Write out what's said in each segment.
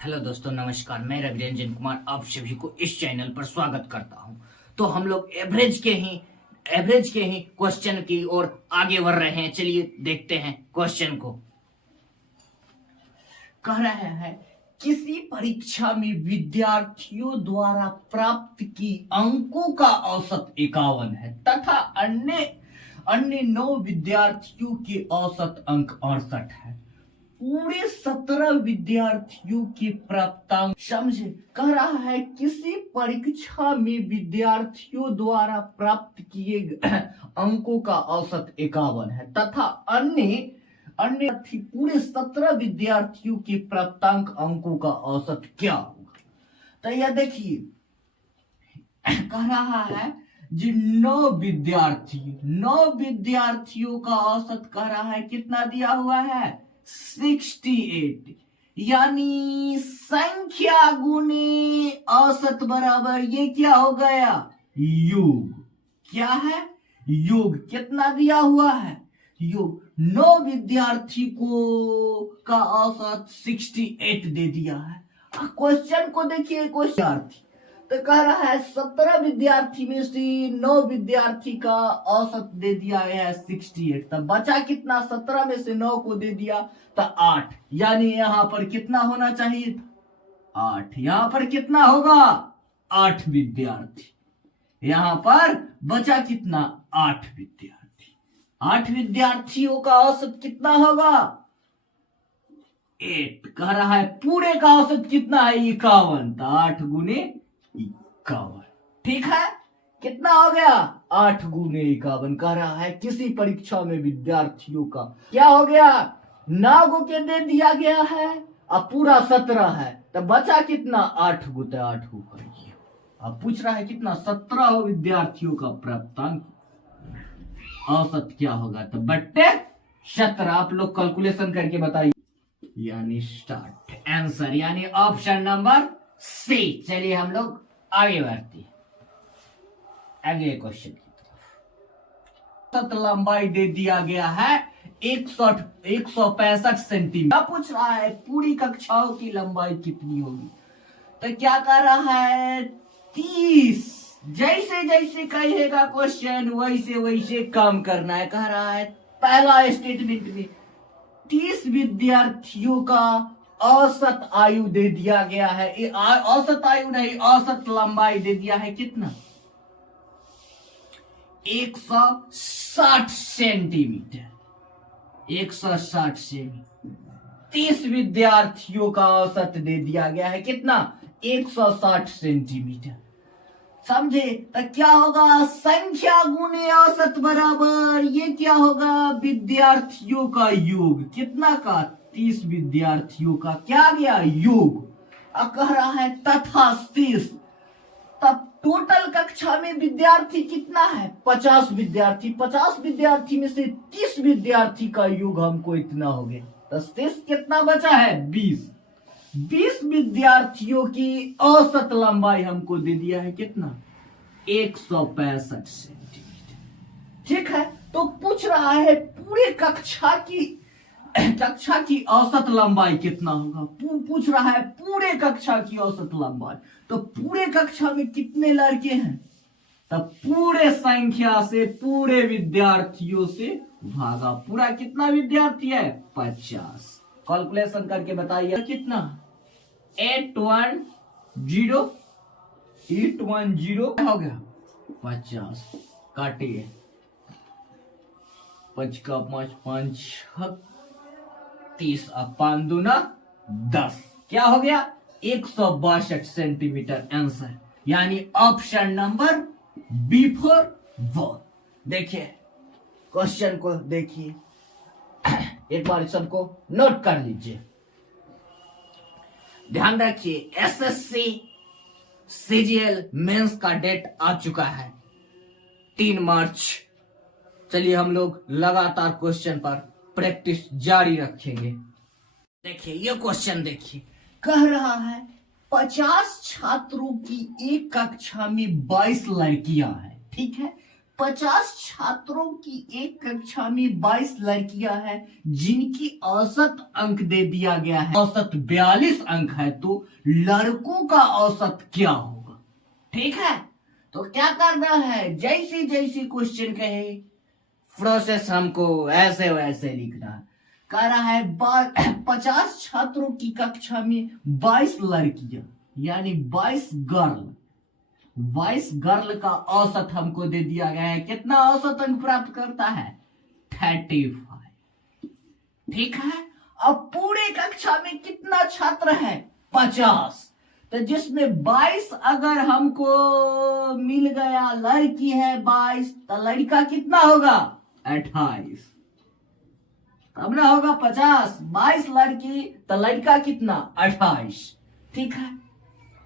Hello दोस्तों, नमस्कार। मैं रवि रंजन कुमार आप सभी को इस चैनल पर स्वागत करता हूं। तो हम लोग एवरेज के ही क्वेश्चन की ओर आगे बढ़ रहे हैं। चलिए देखते हैं क्वेश्चन को। कह रहा है किसी परीक्षा में विद्यार्थियों द्वारा प्राप्त की अंकों का औसत 51 है तथा अन्य अन्य 9 विद्यार्थियों के औसत अंक 68 है। पूरे 17 विद्यार्थियों के प्राप्तांक समझे। कह रहा है किसी परीक्षा में विद्यार्थियों द्वारा प्राप्त किए अंकों का औसत 51 है तथा अन्य अन्य पूरे 17 विद्यार्थियों के प्राप्तांक अंकों का औसत क्या होगा। तो यह देखिए, कह रहा है जी 9 विद्यार्थियों का औसत कह रहा है कितना दिया हुआ है 68, यानी संख्या गुने औसत बराबर ये क्या हो गया योग। क्या है योग। कितना दिया हुआ है योग। 9 विद्यार्थी को का औसत 68 दे दिया है। क्वेश्चन को देखिए, क्वेश्चन तो कह रहा है 17 विद्यार्थी में से 9 विद्यार्थी का औसत दे दिया गया है 68। तब बचा कितना, 17 में से 9 को दे दिया तो 8, यानी यहां पर कितना होना चाहिए 8। यहां पर कितना होगा 8 विद्यार्थी। यहां पर बचा कितना 8 विद्यार्थी। 8 विद्यार्थियों का औसत कितना होगा 8। कह रहा है पूरे का औसत कितना है 51, तो 8 गुने 51। ठीक है, कितना हो गया 8 गुने 51। कह रहा है किसी परीक्षा में विद्यार्थियों का क्या हो गया 9 गो के दे दिया गया है, अब पूरा 17 है, तो बचा कितना 8 गो, तो 8 गो करिए। अब पूछ रहा है कितना 17 विद्यार्थियों का प्राप्तांक औसत क्या होगा, तो बट्टे 17। आप लोग कैलकुलेशन करके बताइए, यानी स्टार्ट आंसर, यानी ऑप्शन नंबर सी। चलिए हम लोग आगे बढ़ते हैं अगले क्वेश्चन की तरफ। लंबाई दे दिया गया है 165 सेंटीमीटर। पूछ रहा है पूरी कक्षाओं की लंबाई कितनी होगी, तो क्या कर रहा है 30। जैसे जैसे कहेगा क्वेश्चन वैसे वैसे काम करना है। कह रहा है पहला स्टेटमेंट में 30 विद्यार्थियों का औसत आयु दे दिया गया है। औसत आयु नहीं, औसत लंबाई दे दिया है कितना 160 सेंटीमीटर। 160 सेंटीमीटर। 30 विद्यार्थियों का औसत दे दिया गया है कितना 160 सेंटीमीटर। समझे। तो क्या होगा संख्या गुने औसत बराबर ये क्या होगा विद्यार्थियों का योग। कितना का 30 विद्यार्थियों का क्या गया योग। कह रहा है तथा 30, तब टोटल कक्षा में विद्यार्थी कितना है 50 विद्यार्थी। 50 विद्यार्थी में से 30 विद्यार्थी का योग हमको इतना हो गया, तो 30 कितना बचा है 20 विद्यार्थियों की औसत लंबाई हमको दे दिया है कितना 165 सेंटीमीटर। ठीक है, तो पूछ रहा है पूरे कक्षा की औसत लंबाई कितना होगा। पूछ रहा है पूरे कक्षा की औसत लंबाई, तो पूरे कक्षा में कितने लड़के हैं, तब पूरे संख्या से पूरे विद्यार्थियों से भागा। पूरा कितना विद्यार्थी है 50। कैलकुलेशन करके बताइए कितना 810 हो गया 50। काटिए 5 का 5 5 30 और 5 दूना 10, क्या हो गया 162 सेंटीमीटर आंसर, यानी ऑप्शन नंबर B4 वो। देखिए क्वेश्चन को देखिए, एक बार सबको नोट कर लीजिए, ध्यान रखिए। SSC CGL मेंस का डेट आ चुका है 3 मार्च। चलिए हम लोग लगातार क्वेश्चन पर प्रैक्टिस जारी रखेंगे। देखिए ये क्वेश्चन देखिए, कह रहा है 50 छात्रों की एक कक्षा में 22 लड़कियां हैं। ठीक है, 50 छात्रों की एक कक्षा में 22 लड़कियां हैं जिनकी औसत अंक दे दिया गया है, औसत 42 अंक है, तो लड़कों का औसत क्या होगा? ठीक है, तो क्या करना है, जैसे जैसे क्वेश्चन कहे प्रोसेस हमको ऐसे वैसे लिखना है। कह रहा है 50 छात्रों की कक्षा में 22 लड़कियां यानी 22 गर्ल का औसत हमको दे दिया गया है। कितना औसत अंक प्राप्त करता है? 35। ठीक है, अब पूरे कक्षा में कितना छात्र है? 50। तो जिसमें 22 अगर हमको मिल गया, लड़की है 22, तो लड़का कितना होगा? 28। तब ना होगा 50, 22 लड़की तो लड़का कितना? 28। ठीक है,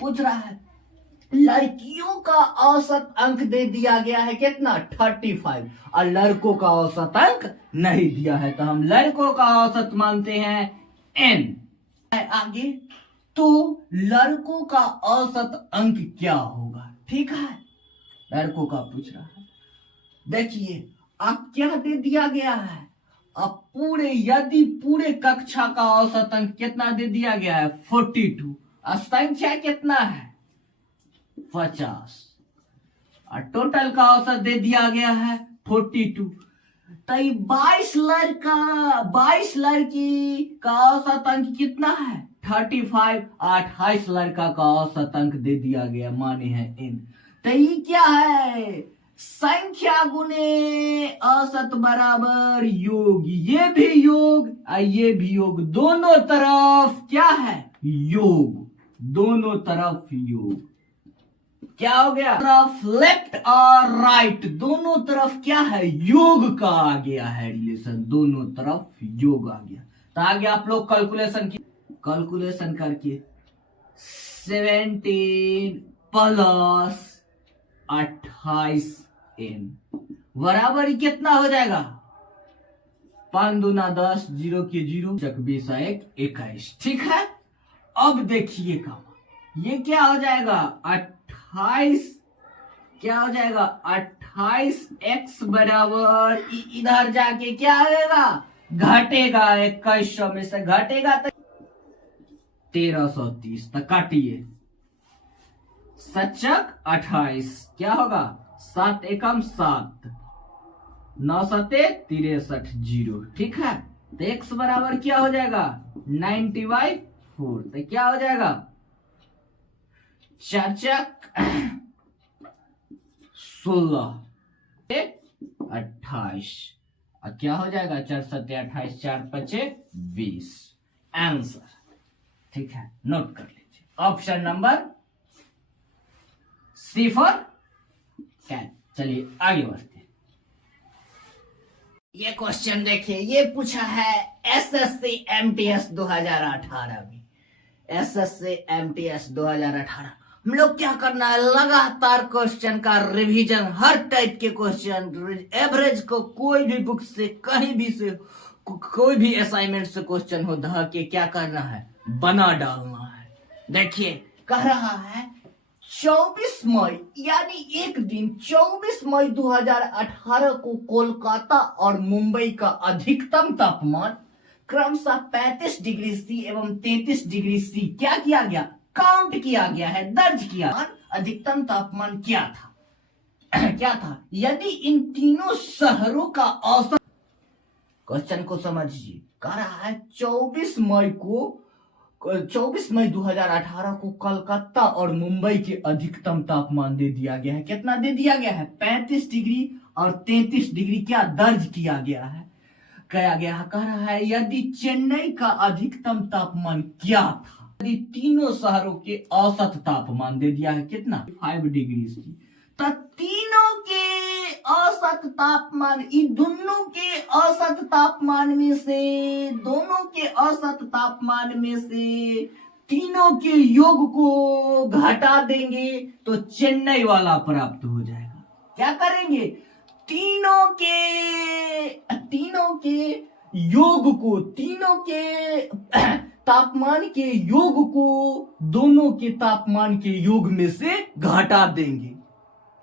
पूछ रहा है लड़कियों का औसत अंक दे दिया गया है कितना? 35, और लड़कों का औसत अंक नहीं दिया है, तो हम लड़कों का औसत मानते हैं n। आगे, तो लड़कों का औसत अंक क्या होगा? ठीक है, लड़कों का पूछ रहा है। देखिए अब क्या दे दिया गया है, अब यदि पूरे कक्षा का औसत अंक कितना दे दिया गया है? 42, संख्या कितना है? 50, और टोटल का औसत दे दिया गया है 42। तो 22 लड़की का औसत अंक कितना है? 35, 28 लड़का का औसत अंक दे दिया गया, माने हैं n। तो ये क्या है? संख्या गुने औसत बराबर योग, ये भी योग और ये भी योग, दोनों तरफ क्या है? योग, दोनों तरफ योग। क्या हो गया? तरफ लेफ्ट और राइट दोनों तरफ क्या है? योग का आ गया है रिलेशन, दोनों तरफ योग आ गया। तो आगे आप लोग कैलकुलेशन करके 17 प्लस 28n बराबर कितना हो जाएगा? 5 दूना 10, 0 के 0, 20 1 21। ठीक है, अब देखिए काम, ये क्या हो जाएगा? 28, क्या हो जाएगा? 28x बराबर इधर जाके क्या आएगा? घटेगा, 2100 में से घटेगा तो 1330। तो काटिए, सचक 28, क्या होगा? 7 एकम 7, 9 सते 63, 0। ठीक है, तो x बराबर क्या हो जाएगा? 90/4। तो क्या हो जाएगा? चक 16, 28, और क्या हो जाएगा? 4 सते 28, 4 पचे 20। आंसर। ठीक है, नोट कर लीजिए, option number C for cat. चलिए आगे बढ़ते हैं। ये क्वेश्चन देखिए, ये पूछा है SSC MTS 2018 में। SSC MTS 2018 हम लोग क्या करना है? लगातार क्वेश्चन का रिवीजन, हर टाइप के क्वेश्चन, एवरेज को कोई भी बुक से, कहीं भी से, कोई भी असाइनमेंट से क्वेश्चन हो, धा के क्या करना है? बना डालना है। देखिए कह रहा है 24 मई यानी एक दिन 24 मई 2018 को कोलकाता और मुंबई का अधिकतम तापमान क्रमशः 35 डिग्री सी एवं 33 डिग्री सी क्या किया गया? काउंट किया गया है, दर्ज किया। अधिकतम तापमान क्या था? क्या था? यदि इन तीनों शहरों का औसत, क्वेश्चन को समझिए, कह रहा है 24 मई 2018 को कलकत्ता और मुंबई के अधिकतम तापमान दे दिया गया है। कितना दे दिया गया है? 35 डिग्री और 33 डिग्री क्या दर्ज किया गया है? कहा गया है, कह रहा है यदि चेन्नई का अधिकतम तापमान क्या था? यदि तीनों शहरों के औसत तापमान दे दिया है कितना? 5 डिग्री सी। तो तीनों के औसत तापमान, दोनों के औसत तापमान में से, दोनों के औसत तापमान में से तीनों के योग को घटा देंगे तो चेन्नई वाला प्राप्त हो जाएगा। क्या करेंगे? तीनों के योग को, तीनों के तापमान के योग को दोनों के तापमान के योग में से घटा देंगे।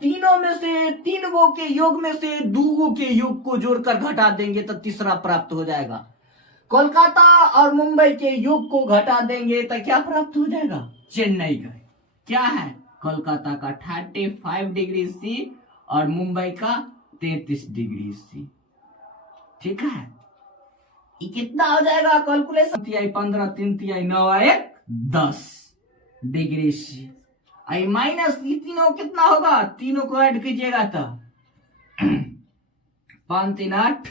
तीनों में से, तीन गो के योग में से दो गो के योग को जोड़कर घटा देंगे तो तीसरा प्राप्त हो जाएगा। कोलकाता और मुंबई के योग को घटा देंगे तो क्या प्राप्त हो जाएगा? चेन्नई का क्या है? कोलकाता का 35 डिग्री सी और मुंबई का 33 डिग्री सी। ठीक है, ये कितना हो जाएगा? Calculation 15 3 9 1 10 degree C. I minus ये तीनों कितना होगा? तीनों को ऐड कीजिएगा तो 5 3 8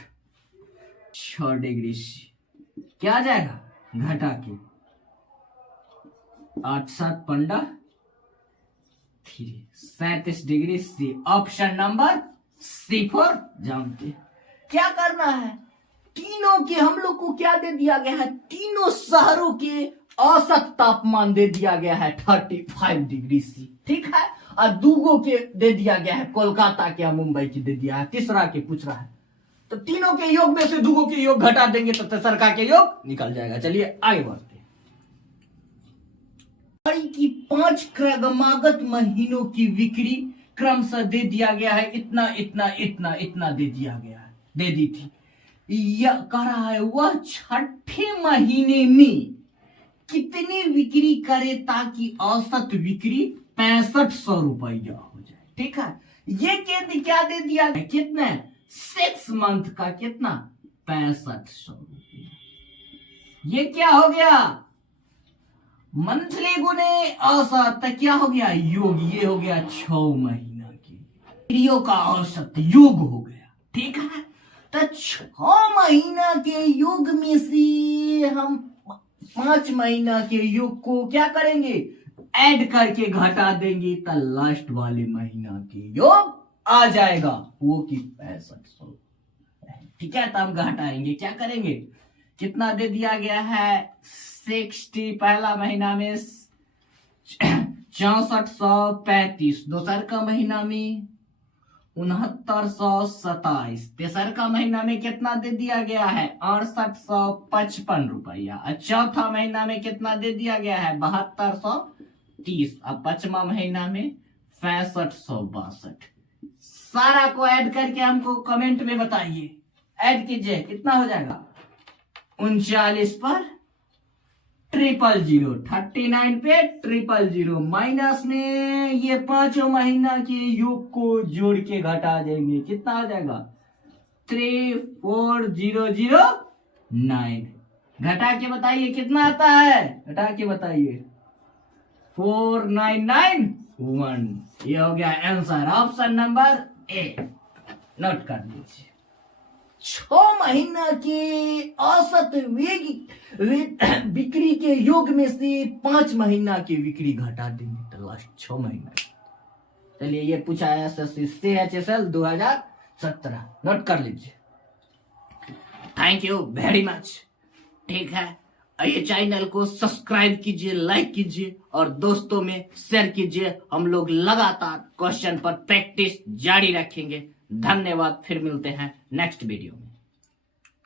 6 डिग्री सी। क्या आ जाएगा? घटा के 8 7 15 37 degree C. Option number C4 जानते। क्या करना है? तीनों के हम लोग को क्या दे दिया गया है? तीनों शहरों के औसत तापमान दे दिया गया है 35 डिग्री सी। ठीक है, और दूगो के दे दिया गया है, कोलकाता के और मुंबई की दे दिया है, तीसरा के पूछ रहा है। तो तीनों के योग में से दूगो के योग घटा देंगे तो तेसरका के योग निकल जाएगा। चलिए आगे बढ़ते हैं। की 5 क्रमागत महीनों की बिक्री क्रमशः दे दिया गया है, इतना इतना इतना इतना दे दिया गया है, दे दी थी। यह कह रहा है वह छठे महीने में कितनी बिक्री करे ताकि औसत बिक्री 6500 रुपया हो जाए। ठीक है, ये क्या दे दिया है? कितना? 6 मंथ का कितना? 6500 रुपया। ये क्या हो गया? मंथली गुने औसत क्या हो गया? योग। ये हो गया 6 महीना की बिक्रियों का औसत योग हो गया। ठीक है, तो 6 महीना के योग में से हम 5 महीना के योग को क्या करेंगे? ऐड करके घटा देंगे तो लास्ट वाले महीना के योग आ जाएगा, वो की 6500। ठीक है, तो हम घटाएंगे, क्या करेंगे? कितना दे दिया गया है? 60 पहला महीना में 6435, दूसर का महीना में 6927, तेसर का महीना में कितना दे दिया गया है? 6855 रुपया। चौथा महीना में कितना दे दिया गया है? 7230। अब 5वां महीना में 6562। सारा को ऐड करके हमको कमेंट में बताइए, ऐड कीजिए, कितना हो जाएगा? 39 पर 000, 39 पे 000 माइनस में ये 5 महीना के योग को जोड़ के घटा देंगे, कितना आ जाएगा? 34009। घटा के बताइए कितना आता है? घटा के बताइए। 4991। ये हो गया answer, option number A. Note कर लीजिए। 6 महीना के औसत बिक्री के योग में से 5 महीना की बिक्री घटा देंगे तो लास्ट 6 महीना। चलिए, ये पूछा है CHSL 2017। नोट कर लीजिए। Thank you very much. ठीक है, ये चैनल को सब्सक्राइब कीजिए, लाइक कीजिए और दोस्तों में शेयर कीजिए। हम लोग लगातार क्वेश्चन पर प्रैक्टिस जारी रखेंगे। धन्यवाद, फिर मिलते हैं नेक्स्ट वीडियो में।